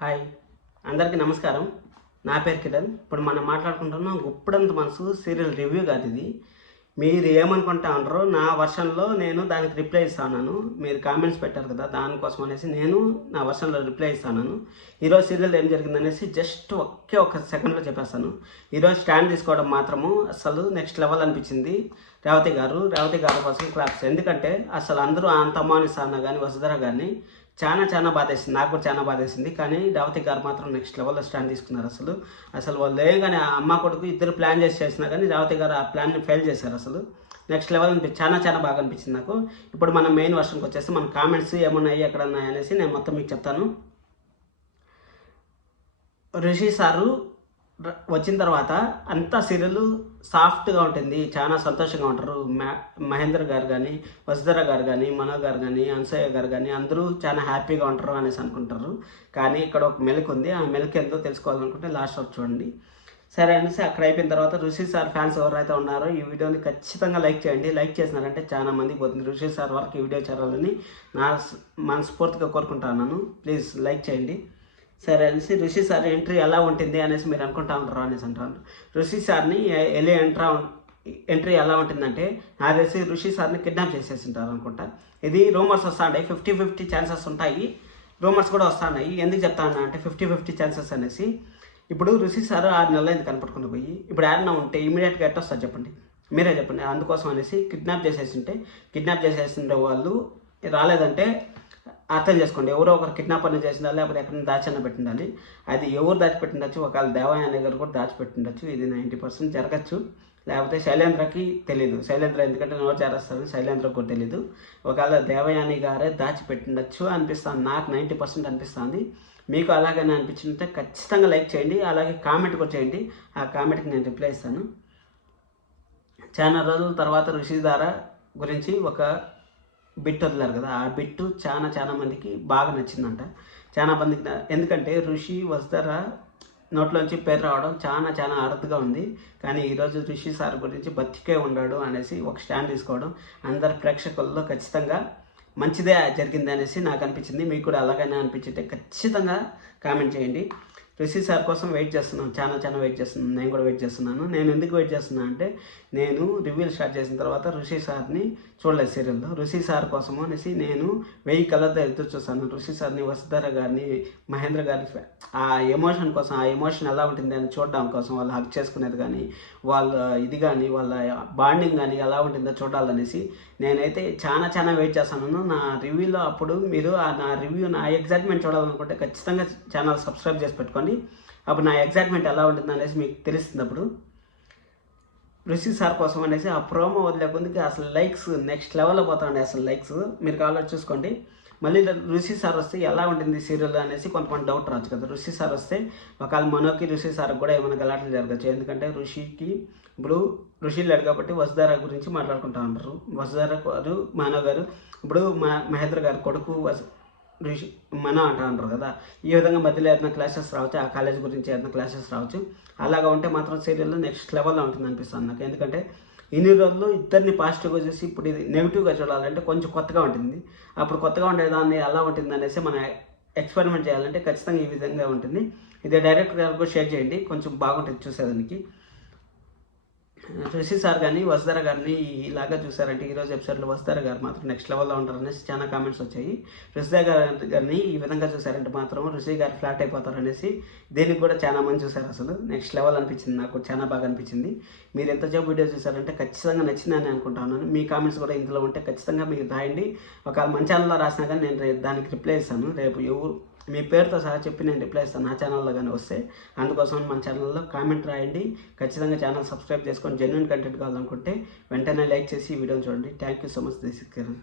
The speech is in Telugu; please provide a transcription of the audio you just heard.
హాయ్, అందరికీ నమస్కారం. నా పేరు కిరణ్. ఇప్పుడు మనం మాట్లాడుకుంటున్నాం గుప్పడంత మనసు సీరియల్ రివ్యూ కాదు ఇది. మీరు ఏమనుకుంటా ఉంటారో నా వర్షన్లో నేను దానికి రిప్లై ఇస్తాను. మీరు కామెంట్స్ పెట్టారు కదా, దానికోసం అనేసి నేను నా వర్షన్లో రిప్లై ఇస్తాను. ఈరోజు సీరియల్ ఏం జరిగిందనేసి జస్ట్ ఒక్క సెకండ్లో చెప్పేస్తాను. ఈరోజు స్టాండ్ తీసుకోవడం మాత్రము అసలు నెక్స్ట్ లెవెల్ అనిపించింది. రేవతి గారు కోసం క్లాప్స్. ఎందుకంటే అసలు అందరూ అంత అమ్మానిస్తారన్న కానీ వసుధర కానీ చాలా బాధేసింది. నాకు కూడా చాలా బాధేసింది. కానీ రేవతి గారు మాత్రం నెక్స్ట్ లెవెల్లో స్టాండ్ తీసుకున్నారు. అసలు వాళ్ళు ఏం కానీ అమ్మ కొడుకు ఇద్దరు ప్లాన్ చేసినా కానీ రేవతి గారు ఆ ప్లాన్ని ఫెయిల్ చేశారు. అసలు నెక్స్ట్ లెవెల్ చాలా బాగా అనిపించింది నాకు. ఇప్పుడు మనం మెయిన్ వర్షన్కి వచ్చేసి మన కామెంట్స్ ఏమున్నాయి ఎక్కడ ఉన్నాయి అనేసి నేను మొత్తం మీకు చెప్తాను. రిషి సారు వచ్చిన తర్వాత అంతా సీరియల్ సాఫ్ట్గా ఉంటుంది, చాలా సంతోషంగా ఉంటారు. మహేంద్ర గారు కానీ, వసుధర గారు కానీ, మనో గారు కానీ, అనసూయ గారు కానీ అందరూ చాలా హ్యాపీగా ఉంటారు అనేసి అనుకుంటారు. కానీ ఇక్కడ ఒక మెలకు ఉంది. ఆ మెలకు ఎంతో తెలుసుకోవాలనుకుంటే లాస్ట్ వరకు చూడండి. సరే అనేసి అక్కడ అయిపోయిన తర్వాత ఋషి సార్ ఫ్యాన్స్ ఎవరైతే ఉన్నారో ఈ వీడియోని ఖచ్చితంగా లైక్ చేయండి. లైక్ చేసినారంటే చాలా మందికి పోతుంది. ఋషి సార్ వరకు ఈ వీడియో చేరాలని నా మనస్ఫూర్తిగా కోరుకుంటున్నాను. ప్లీజ్ లైక్ చేయండి. సరే అనేసి ఋషి సార్ ఎంట్రీ ఎలా ఉంటుంది అనేసి మీరు అనుకుంటా ఉంటారు అనేసి అంటారు. ఋషి సార్ని ఎంట్రీ ఎలా ఉంటుందంటే నాకు తెలిసి ఋషి సార్ని కిడ్నాప్ చేసేసి ఉంటారు అనుకుంటా. ఇది రూమర్స్ వస్తున్నాయి, 50-50 ఛాన్సెస్ ఉంటాయి. రూమర్స్ కూడా వస్తున్నాయి. ఎందుకు చెప్తాను అంటే 50-50 ఛాన్సెస్ అనేసి. ఇప్పుడు ఋషి సార్ 6 నెలలు అయింది కనపడుకుని పోయి. ఇప్పుడు ఏడన్నా ఉంటే ఇమీడియట్గా ఎట్టొస్తారు చెప్పండి, మీరే చెప్పండి. అందుకోసం అనేసి కిడ్నాప్ చేసేసింటే వాళ్ళు రాలేదంటే అర్థం చేసుకోండి, ఎవరో ఒకరు కిడ్నాపర్ని చేసిండాలి, లేకపోతే ఎక్కడ దాచన్న పెట్టిండాలి. అది ఎవరు దాచిపెట్టిండొచ్చు, ఒకవేళ దేవయాని గారు కూడా దాచిపెట్టిండొచ్చు. ఇది 90% జరగచ్చు. లేకపోతే శైలేంద్రకి తెలీదు. శైలేంద్ర ఎందుకంటే నోరు చేరేస్తారని శైలేంద్రకు కూడా తెలీదు. ఒకవేళ దేవయాని గారే దాచిపెట్టిండొచ్చు అనిపిస్తుంది. నాకు 90% అనిపిస్తుంది. మీకు అలాగనే అనిపించింటే ఖచ్చితంగా లైక్ చేయండి. అలాగే కామెంట్ కూడా చేయండి. ఆ కామెంట్కి నేను రిప్లై ఇస్తాను. చాలా రోజుల తర్వాత ఋషిధార గురించి ఒక బిట్ వదిలారు కదా, ఆ బిట్టు చాలా మందికి బాగా నచ్చిందంట. చాలా మందికి ఎందుకంటే ఋషి వసుధర నోట్లోంచి పేరు రావడం చాలా అరుదుగా ఉంది. కానీ ఈరోజు ఋషి సార్ గురించి బతికే ఉన్నాడు అనేసి ఒక స్టాండ్ తీసుకోవడం అందరు ప్రేక్షకుల్లో ఖచ్చితంగా మంచిదే జరిగింది అనేసి నాకు అనిపించింది. మీకు కూడా అలాగనే అనిపించింటే ఖచ్చితంగా కామెంట్ చేయండి. ఋషి సార్ కోసం వెయిట్ చేస్తున్నాను, చాలా వెయిట్ చేస్తున్నాను. నేను కూడా వెయిట్ చేస్తున్నాను. నేను ఎందుకు వెయిట్ చేస్తున్నాను అంటే నేను రివ్యూలు స్టార్ట్ చేసిన తర్వాత ఋషి సార్ని చూడలేదు సీరియల్లో. ఋషి సార్ కోసం అనేసి నేను 1000 కలర్తో ఎదురు చూస్తాను. ఋషి సార్ని, వసుధర గారిని, మహేంద్ర గారిని ఆ ఎమోషన్ కోసం, ఆ ఎమోషన్ ఎలా ఉంటుంది అని చూడడం కోసం, వాళ్ళు హక్ చేసుకునేది కానీ, వాళ్ళ ఇది కానీ, వాళ్ళ బాండింగ్ కానీ ఎలా ఉంటుందో చూడాలనేసి నేనైతే చాలా వెయిట్ చేస్తాను. నా రివ్యూలో అప్పుడు మీరు నా రివ్యూ, నా ఎగ్జైట్మెంట్ చూడాలనుకుంటే ఖచ్చితంగా ఛానల్ సబ్స్క్రైబ్ చేసి పెట్టుకోండి. అప్పుడు నా ఎగ్జైట్మెంట్ ఎలా ఉంటుంది అనేసి మీకు తెలుస్తుంది. అప్పుడు ఋషి సార్ కోసం అనేసి ఆ ప్రోమో వదిలే ముందుకి అసలు లైక్స్ నెక్స్ట్ లెవెల్లో పోతాయండి. అసలు లైక్స్ మీరు కావాలని చూసుకోండి. మళ్ళీ ఋషి సార్ వస్తే ఎలా ఉంటుంది సీరియల్ అనేసి కొంతమంది డౌట్ రావచ్చు కదా. ఋషి సార్ వస్తే ఒకవేళ మనోకి ఋషి సార్ కూడా ఏమైనా గలాటలు జరగచ్చు. ఎందుకంటే ఋషికి ఇప్పుడు ఋషి లేడు కాబట్టి వసుధర గురించి మాట్లాడుకుంటా ఉంటారు. వసుధర గారు, మనో గారు, ఇప్పుడు మహేంద్ర గారి కొడుకు ఋషి మన అంటా ఉంటారు కదా. ఈ విధంగా మధ్యలో ఏదైనా క్లాసెస్ రావచ్చు, ఆ కాలేజ్ గురించి ఏదైనా క్లాసెస్ రావచ్చు. అలాగా ఉంటే మాత్రం సీరియల్లో నెక్స్ట్ లెవెల్లో ఉంటుంది అనిపిస్తుంది నాకు. ఎందుకంటే ఇన్ని రోజులు ఇద్దరిని పాజిటివ్గా చూసి ఇప్పుడు ఇది నెగిటివ్గా చూడాలంటే కొంచెం కొత్తగా ఉంటుంది. అప్పుడు కొత్తగా ఉండేదాన్ని ఎలా ఉంటుంది అనేసి మనం ఎక్స్పెరిమెంట్ చేయాలంటే ఖచ్చితంగా ఈ విధంగా ఉంటుంది. ఇది డైరెక్ట్ గారు షేర్ చేయండి, కొంచెం బాగుంటుంది చూసేదానికి. ఋషి సార్ కానీ వసుధర గారిని ఇలాగా చూసారంటే ఈరోజు ఎపిసోడ్లో వసుధర గారు మాత్రం నెక్స్ట్ లెవెల్లో ఉంటారనేసి చాలా కామెంట్స్ వచ్చాయి. ఋషి గారిని ఈ విధంగా చూసారంటే మాత్రం ఋషి గారు ఫ్లాట్ అయిపోతారు అనేసి దీనికి కూడా చాలా మంది చూసారు. అసలు నెక్స్ట్ లెవెల్ అనిపించింది, నాకు చాలా బాగా అనిపించింది. మీరు ఎంతసేపు వీడియో చూసారంటే ఖచ్చితంగా నచ్చిందని అనుకుంటున్నాను. మీ కామెంట్స్ కూడా ఇందులో ఉంటే ఖచ్చితంగా మీరు రాయండి. ఒక మన ఛానల్లో రాసినా కానీ నేను దానికి రిప్లై ఇస్తాను. రేపు మీ పేరుతో సహా చెప్పి నేను రిప్లై ఇస్తాను నా ఛానల్లో కానీ వస్తే. అందుకోసం మన ఛానల్లో కామెంట్ రాయండి. ఖచ్చితంగా ఛానల్ సబ్స్క్రైబ్ చేసుకొని జెన్యూన్ కంటెంట్ కావాలనుకుంటే వెంటనే లైక్ చేసి ఈ వీడియోని చూడండి. Thank you so much. This is Kiran.